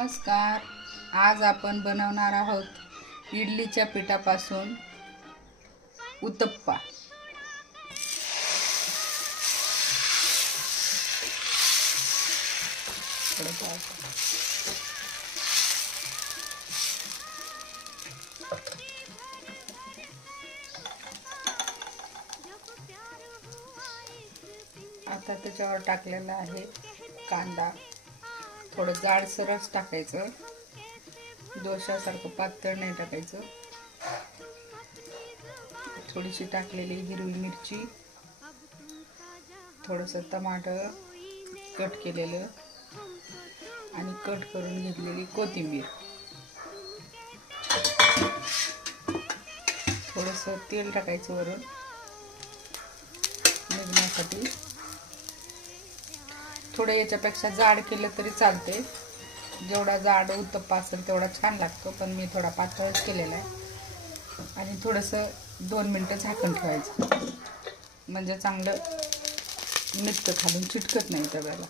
नमस्कार. आज आपण बनवणार आहोत इडलीच्या पिठापासून उत्तप्पा. आता त्याच्यावर टाकलेला आहे कांदा. थोडं जाडसरच टाकायचं, डोशासारखं पातळ नाही टाकायचं. थोडीशी टाकलेली हिरवी मिरची, थोडंसं टमाटर कट केलेलं आणि कट करून घेतलेली कोथिंबीर. थोडंसं तेल टाकायचं वरून निघण्यासाठी. थोडं याच्यापेक्षा जाड केलं तरी चालते. जेवढा जाड उत्तप्पा असेल तेवढा छान लागतो, पण मी थोडा पातळच केलेला आहे. आणि थोडंसं 2 मिनटं झाकण ठेवायचं, म्हणजे चांगलं निघतं, खालून चिटकत नाही तव्याला.